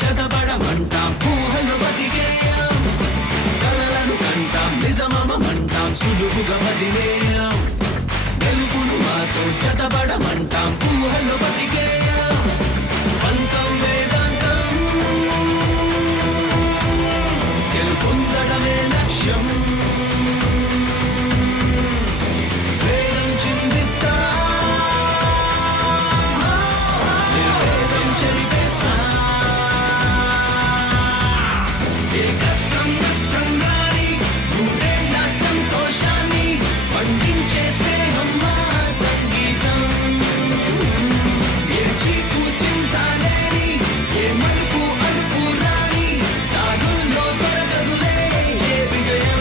చదబడమంటాం ఊహలు బతికేయం కలలను కంటాం నిజమమంటాం సులువుగా వదిలేయం వెలుగును మాతో చదబడమంటాం ఊహలు బతికేయం పంతం వేదాంతం గెలుపొందడమే లక్ష్యం స్వేదం చిందిస్తా నిర్వేదం చెరిపేస్తా ఏ కష్టం నష్టం రాని నూరేళ్ల సంతోషాన్ని పండించే స్నేహం మా సంగీతం ఏ చీకు చింత లేని ఏ మలుపు అలుపు రాని దారుల్లో దొరకదులే ఏ విజయం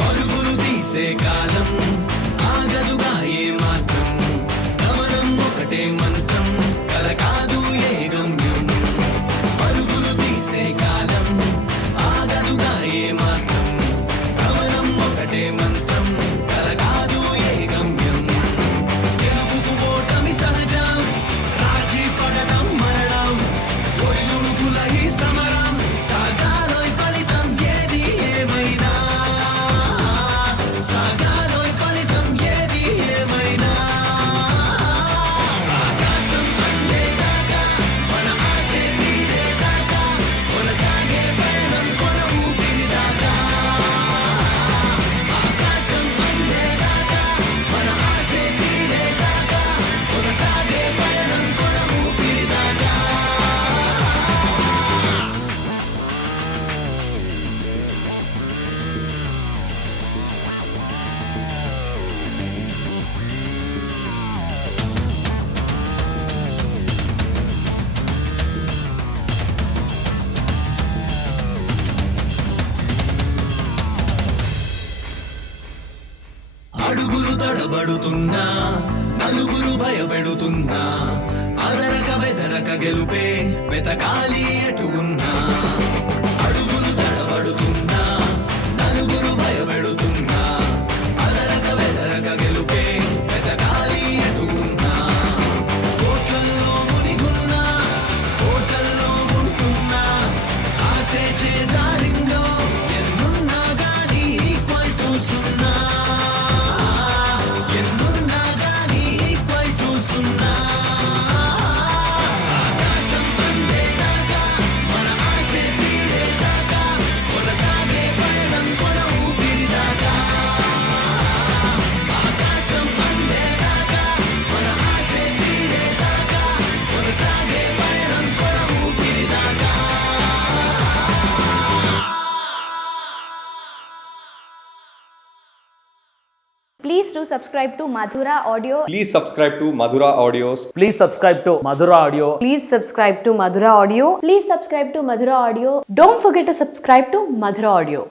పరుగులు తీసే కాలం ఆగదుగా ఏ మాత్రం గమనం ఒకటే మంత్రం కల కాదు ఏ గమ్యం పరుగులు తీసే కాలం ఆగదుగా ఏ మాత్రం గమనం ఒకటే మంత్రం కల కాదు ఏ గమ్యం గెలుపుకు ఓటమి సహజం రాజీ పడడం మరణం ఒడిదుడుకుల ఈ సమరం సాగాలోయ్ ఫలితం ఏది ఏమైనా సాగాలోయ్ ఫలితం ఏది ఏమైనా ఆకాశం అందేదాకా మన ఆశే తీరేదాకా కొనసాగే పయనం కొన ఊపిరిదాకా ఆకాశం అందేదాకా మన ఆశే తీరేదాకా కొనసాగే పయనం కొన ఊపిరిదాకా అడుగులు తడబడుతున్నా నలుగురు భయపెడుతున్నా అదరక బెదరక గెలుపే వెతకాలి ఎటు ఉన్నా అడుగులు తడబడుతున్నా నలుగురు భయపెడుతున్నా అదరక బెదరక గెలుపే వెతకాలి ఎటు ఉన్నా కోట్లల్లో మునిగున్నా కోటల్లో ఉంటున్నా ఆసే చేజారిందో ఎన్నున్నా గానీ ఈక్వల్ టు సున్నా ఎన్నున్నా గానీ ఈక్వల్ టు సున్నా ఆకాశం అందేదాకా మన ఆశే తీరేదాకా కొనసాగే పయనం కొన ఊపిరిదాకా ఆకాశం అందేదాకా మన ఆశే తీరేదాకా కొనసాగే పయనం కొన ఊపిరిదాకా Please do subscribe to Madhura Audio. Please subscribe to Madhura Audios. Please subscribe to Madhura Audio. Please subscribe to Madhura Audio. Please subscribe to Madhura Audio. Don't forget to subscribe to Madhura Audio.